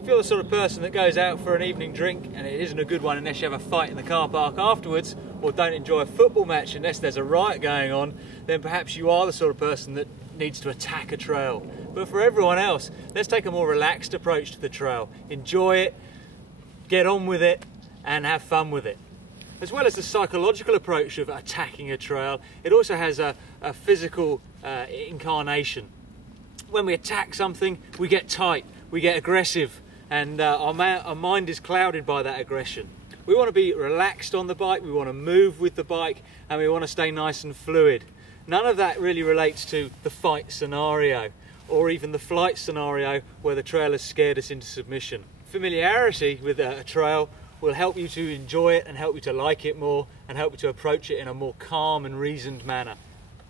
If you're the sort of person that goes out for an evening drink and it isn't a good one unless you have a fight in the car park afterwards, or don't enjoy a football match unless there's a riot going on, then perhaps you are the sort of person that needs to attack a trail. But for everyone else, let's take a more relaxed approach to the trail. Enjoy it, get on with it, and have fun with it. As well as the psychological approach of attacking a trail, it also has a physical incarnation. When we attack something, we get tight, we get aggressive, and our mind is clouded by that aggression. We want to be relaxed on the bike, we want to move with the bike, and we want to stay nice and fluid. None of that really relates to the fight scenario, or even the flight scenario where the trail has scared us into submission. Familiarity with a trail will help you to enjoy it and help you to like it more and help you to approach it in a more calm and reasoned manner.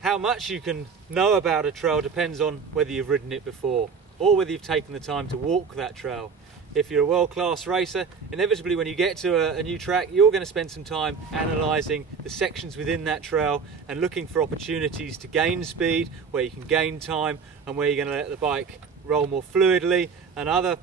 How much you can know about a trail depends on whether you've ridden it before or whether you've taken the time to walk that trail. If you're a world-class racer, inevitably when you get to a new track, you're going to spend some time analysing the sections within that trail and looking for opportunities to gain speed, where you can gain time and where you're going to let the bike roll more fluidly, and other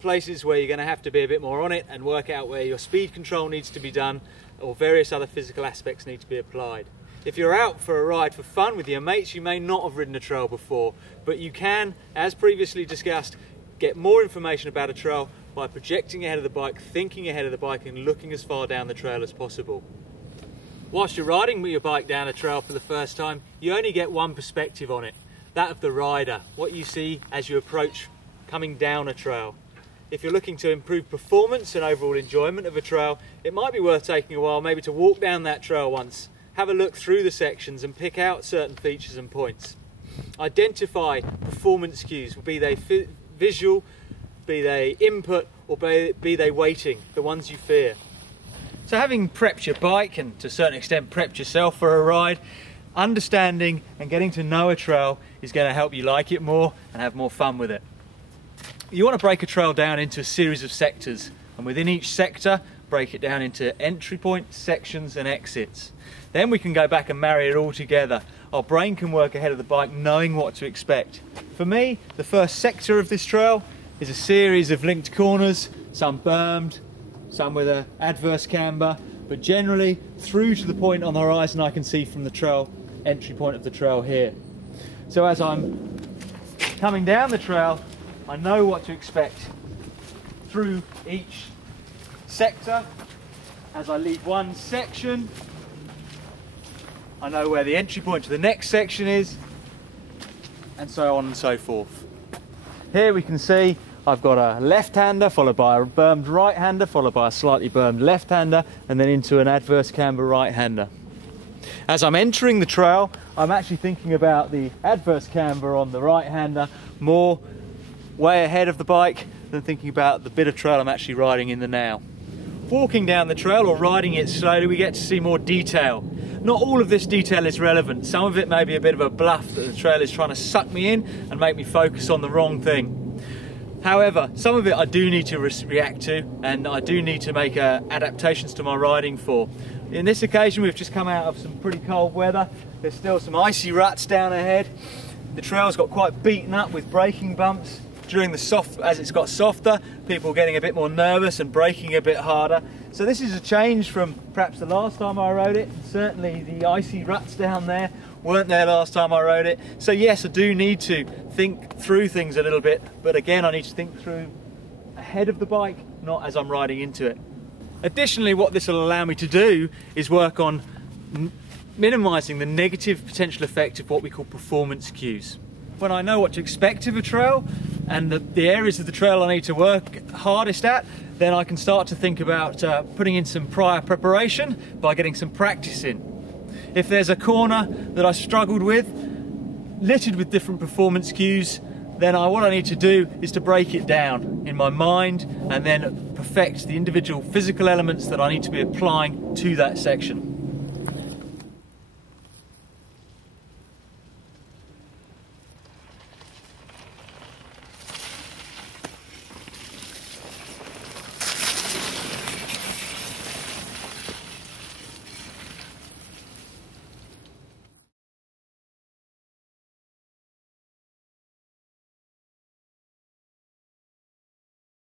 places where you're going to have to be a bit more on it and work out where your speed control needs to be done or various other physical aspects need to be applied. If you're out for a ride for fun with your mates, you may not have ridden a trail before, but you can, as previously discussed, get more information about a trail by projecting ahead of the bike, thinking ahead of the bike and looking as far down the trail as possible. Whilst you're riding with your bike down a trail for the first time, you only get one perspective on it, that of the rider, what you see as you approach coming down a trail. If you're looking to improve performance and overall enjoyment of a trail, it might be worth taking a while maybe to walk down that trail once, have a look through the sections and pick out certain features and points. Identify performance cues, be they visual, be they input, or be they weighting, the ones you fear. So having prepped your bike and to a certain extent prepped yourself for a ride, understanding and getting to know a trail is going to help you like it more and have more fun with it. You want to break a trail down into a series of sectors, and within each sector break it down into entry points, sections and exits. Then we can go back and marry it all together. Our brain can work ahead of the bike knowing what to expect. For me, the first sector of this trail is a series of linked corners, some bermed, some with an adverse camber, but generally through to the point on the horizon I can see from the trail, entry point of the trail here. So as I'm coming down the trail, I know what to expect through each sector. As I leave one section, I know where the entry point to the next section is, and so on and so forth. Here we can see I've got a left-hander followed by a bermed right-hander followed by a slightly bermed left-hander and then into an adverse camber right-hander. As I'm entering the trail, I'm actually thinking about the adverse camber on the right-hander more way ahead of the bike than thinking about the bit of trail I'm actually riding in the now. Walking down the trail or riding it slowly, we get to see more detail. Not all of this detail is relevant. Some of it may be a bit of a bluff that the trail is trying to suck me in and make me focus on the wrong thing. However, some of it I do need to react to, and I do need to make adaptations to my riding for. In this occasion, we've just come out of some pretty cold weather. There's still some icy ruts down ahead. The trail's got quite beaten up with braking bumps. As it's got softer, people are getting a bit more nervous and braking a bit harder. So this is a change from perhaps the last time I rode it. Certainly the icy ruts down there weren't there last time I rode it. So yes, I do need to think through things a little bit, but again I need to think through ahead of the bike, not as I'm riding into it. Additionally, what this will allow me to do is work on minimising the negative potential effect of what we call performance cues. When I know what to expect of a trail and the areas of the trail I need to work hardest at, then I can start to think about putting in some prior preparation by getting some practice in. If there's a corner that I struggled with, littered with different performance cues, then what I need to do is to break it down in my mind and then perfect the individual physical elements that I need to be applying to that section.